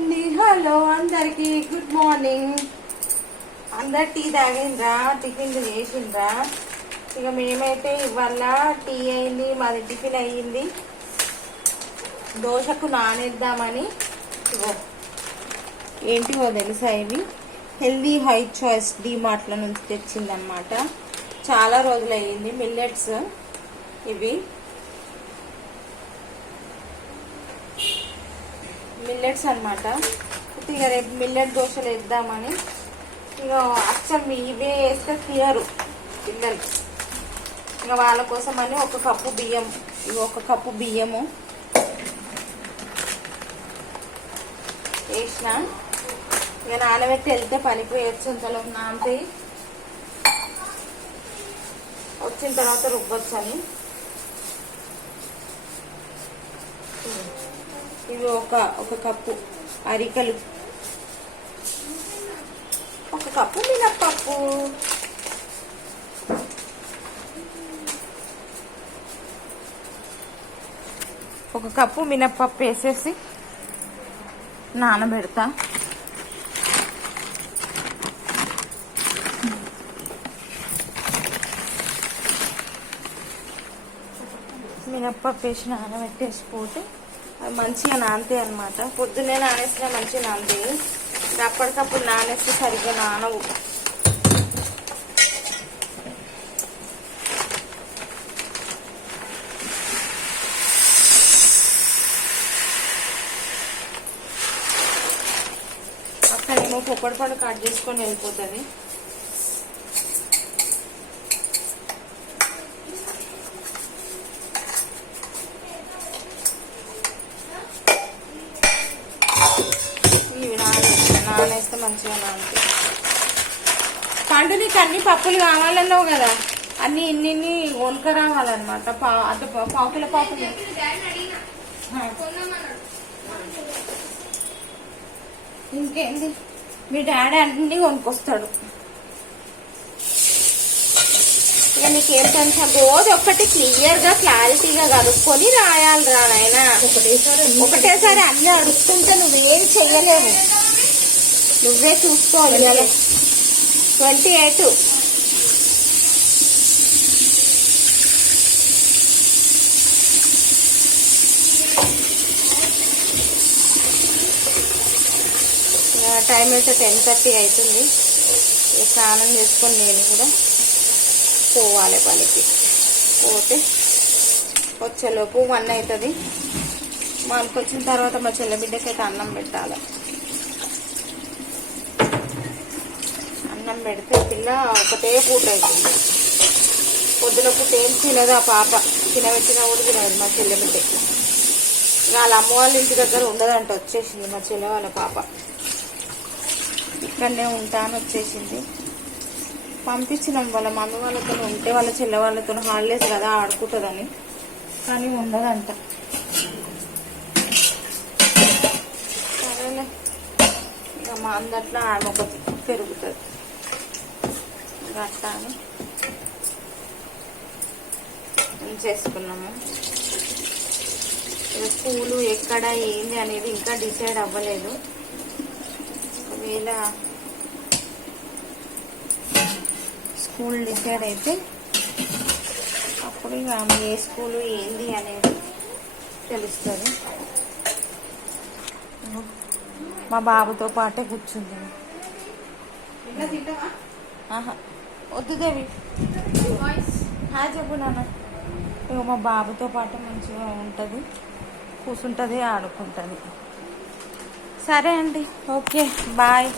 అండి, హలో అందరికి good morning. అందరు టీ తాగిండ్రా, టిఫిన్లు చేసిండ్రా? ఇక మేమైతే ఇవాళ టీ అయింది, మాది టిఫిన్ అయ్యింది. దోశకు నానేద్దామని ఇగో ఏంటివో తెలుసా, ఇవి హెల్దీ హై చాయిస్ డీమార్ట్ల నుంచి తెచ్చిందనమాట. చాలా రోజులు అయ్యింది. మిల్లెట్స్ ఇవి మిల్లెట్స్ అనమాట. ఇక రేపు మిల్లెట్ దోశలు వేద్దామని. ఇక అచ్చం ఇవే వేస్తే తినరు పిల్లలు. ఇక వాళ్ళ కోసం అని ఒక కప్పు బియ్యం, ఇక ఒక కప్పు బియ్యము వేసిన. ఇక నానబెట్టి వెళ్తే పనికి వేయచ్చు, ఇంతలోకి నానతాయి, వచ్చిన తర్వాత రుబ్బొచ్చు అని. ఇవి ఒక కప్పు అరికలు, ఒక కప్పు మినప్పప్పు, ఒక కప్పు మినప్పప్పు వేసేసి నానబెడతా. మినప్పప్పు వేసి నానబెట్టేసిపోతే అవి మంచిగా నానతాయి అనమాట. పొద్దున్నే నానేసినా మంచిగా నానతాయి. అప్పటికప్పుడు నానేస్తే సరిగ్గా నానవు. అక్కడేమో పొప్పడి పండు కట్ చేసుకొని వెళ్ళిపోతుంది. నానేస్తే మంచిగా నానుతాయి. పండు నీకు అన్ని పప్పులు కావాలన్నావు కదా, అన్ని ఇన్ని వనక రావాలన్నమాట. అంటే పావుకిల పాపులు. ఇంకేంది, మీ డాడీ అన్ని కొనుక్కొస్తాడు. ఇక నీకేం టెన్షన్, రోజు ఒక్కటి క్లియర్ గా క్లారిటీగా కనుక్కొని రాయాలిరా నాయనా. ఒకటేసారి అన్ని అడుగుతుంటే నువ్వేం చెయ్యలేవు, నువ్వే చూసుకోవాలి. 28 టైం అయితే 10:30 అవుతుంది. స్నానం చేసుకొని నేను కూడా పోవాలి పనికి. పోతే వచ్చేలోపు 1 అవుతుంది. మనకు వచ్చిన తర్వాత మా చెల్లె బిడ్డకైతే అన్నం పెట్టాలి. అన్నం పెడితే పిల్ల ఒకటే పూట అవుతుంది. పొద్దున పూట ఏం తినదు ఆ పాప. తినబెట్టినా కూడా తినదు మా చెల్లె బిడ్డ. వాళ్ళ అమ్మ వాళ్ళ ఇంటి దగ్గర ఉండదంట, వచ్చేసింది మా చెల్లె వాళ్ళ పాప. ఇక్కడనే ఉంటాను వచ్చేసింది. పంపించినాం వాళ్ళ మమ్మీ వాళ్ళతో ఉంటే, వాళ్ళ చెల్లె వాళ్ళతో హాలిడేస్ కదా ఆడుకుంటుందని, కానీ ఉండదంట. సరేలే, ఇక మా అందట్లో ఆమె ఒక పెరుగుతుంది గట్ట అని చేసుకున్నాము. స్కూలు ఎక్కడ ఏంది అనేది ఇంకా డిసైడ్ అవ్వలేదు. ఒకవేళ స్కూల్ డిసైడ్ అయితే అప్పుడు ఇక ఏ స్కూలు ఏంది అనేది తెలుస్తుంది. మా బాబుతో పాటే కూర్చుంది. వద్దు దేవి, చెప్పు నాన్న. ఇక మా బాబుతో పాటు మంచిగా ఉంటుంది, కూర్చుంటుంది, ఆడుకుంటుంది. సరే అండి, ఓకే, బాయ్.